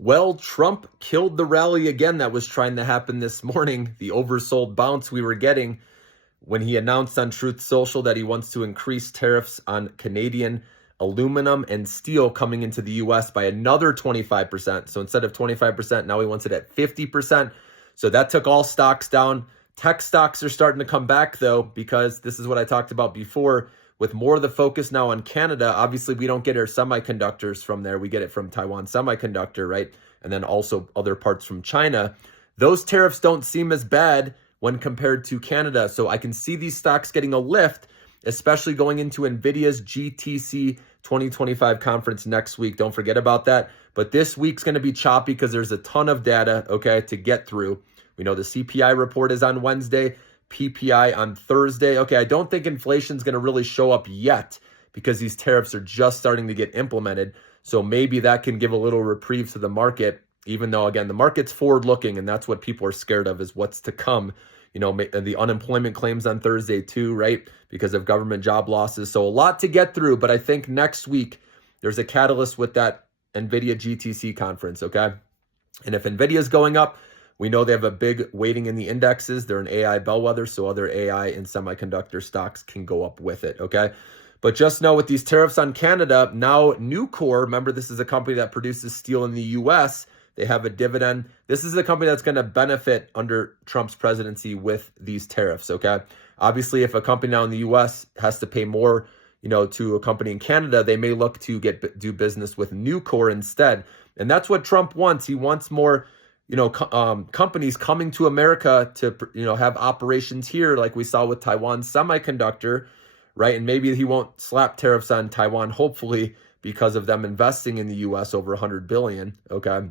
Well, Trump killed the rally again that was trying to happen this morning, the oversold bounce we were getting when he announced on Truth Social that he wants to increase tariffs on Canadian aluminum and steel coming into the US by another 25%. So instead of 25%, now he wants it at 50%. So that took all stocks down. Tech stocks are starting to come back though, because this is what I talked about before. With more of the focus now on Canada, obviously we don't get our semiconductors from there. We get it from Taiwan Semiconductor, right? And then also other parts from China. Those tariffs don't seem as bad when compared to Canada. So I can see these stocks getting a lift, especially going into NVIDIA's GTC 2025 conference next week. Don't forget about that. But this week's going to be choppy because there's a ton of data, okay, to get through. We know the CPI report is on Wednesday. PPI on Thursday. Okay, I don't think inflation's going to really show up yet because these tariffs are just starting to get implemented. So maybe that can give a little reprieve to the market, even though, again, the market's forward-looking, and that's what people are scared of is what's to come. You know, the unemployment claims on Thursday too, right, because of government job losses. So a lot to get through, but I think next week there's a catalyst with that NVIDIA GTC conference, okay? And if NVIDIA's going up, we know they have a big weighting in the indexes. They're an AI bellwether, so other AI and semiconductor stocks can go up with it, okay? But just know with these tariffs on Canada, now Nucor, remember this is a company that produces steel in the U.S., they have a dividend. This is a company that's going to benefit under Trump's presidency with these tariffs, okay? Obviously, if a company now in the U.S. has to pay more, you know, to a company in Canada, they may look to do business with Nucor instead. And that's what Trump wants. He wants more, you know, companies coming to America to, you know, have operations here like we saw with Taiwan Semiconductor, right? And maybe he won't slap tariffs on Taiwan, hopefully, because of them investing in the U.S. over $100 billion, okay?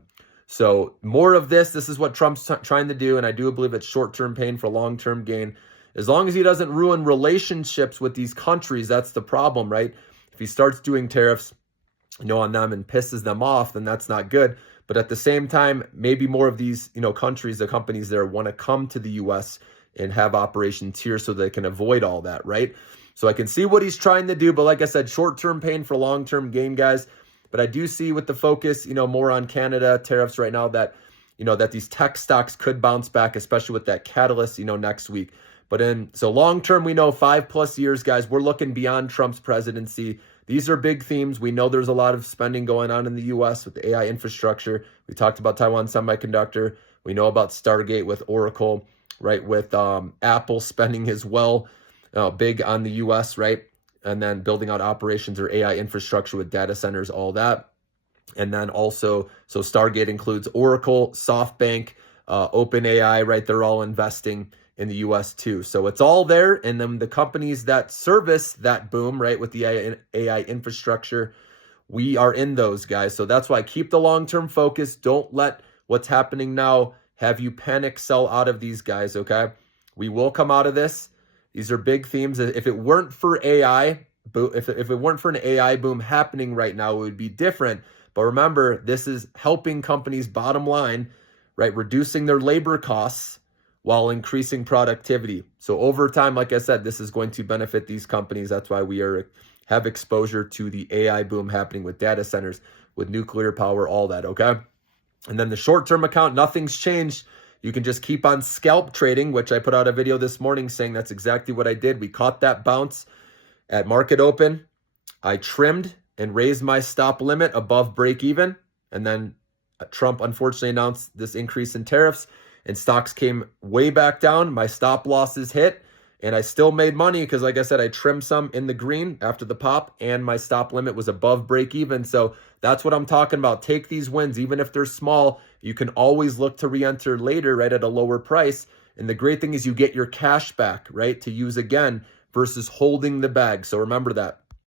So more of this is what Trump's trying to do, and I do believe it's short-term pain for long-term gain. As long as he doesn't ruin relationships with these countries, that's the problem, right? If he starts doing tariffs, you know, on them and pisses them off, then that's not good. But at the same time, maybe more of these, you know, countries, the companies there want to come to the U.S. and have operations here so they can avoid all that, right? So I can see what he's trying to do, but like I said, short-term pain for long-term gain, guys. But I do see with the focus, you know, more on Canada tariffs right now that, you know, that these tech stocks could bounce back, especially with that catalyst, you know, next week. But so long-term, we know 5+ years, guys, we're looking beyond Trump's presidency. These are big themes. We know there's a lot of spending going on in the U.S. with the AI infrastructure. We talked about Taiwan Semiconductor. We know about Stargate with Oracle, right? With Apple spending as well, big on the U.S., right? And then building out operations or AI infrastructure with data centers, all that. And then also, so Stargate includes Oracle, SoftBank, OpenAI, right? They're all investing in the U.S. too. So it's all there. And then the companies that service that boom, right, with the AI infrastructure, we are in those, guys. So that's why keep the long-term focus. Don't let what's happening now have you panic sell out of these guys, okay? We will come out of this. These are big themes. If it weren't for AI, if it weren't for an AI boom happening right now, it would be different. But remember, this is helping companies' bottom line, right? Reducing their labor costs while increasing productivity. So over time, like I said, this is going to benefit these companies. That's why we have exposure to the AI boom happening with data centers, with nuclear power, all that, okay? And then the short-term account, nothing's changed. You can just keep on scalp trading, which I put out a video this morning saying that's exactly what I did. We caught that bounce at market open. I trimmed and raised my stop limit above break even. And then Trump unfortunately announced this increase in tariffs and stocks came way back down. My stop losses hit and I still made money because, like I said, I trimmed some in the green after the pop and my stop limit was above break even. So that's what I'm talking about. Take these wins, even if they're small. You can always look to re-enter later, right, at a lower price. And the great thing is you get your cash back, right, to use again versus holding the bag. So remember that.